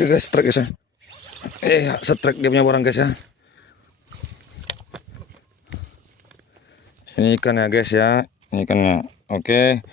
Oke guys, strike guys ya. Strike dia punya barang guys ya. Ini ikan ya guys ya. Ini ikannya. Oke.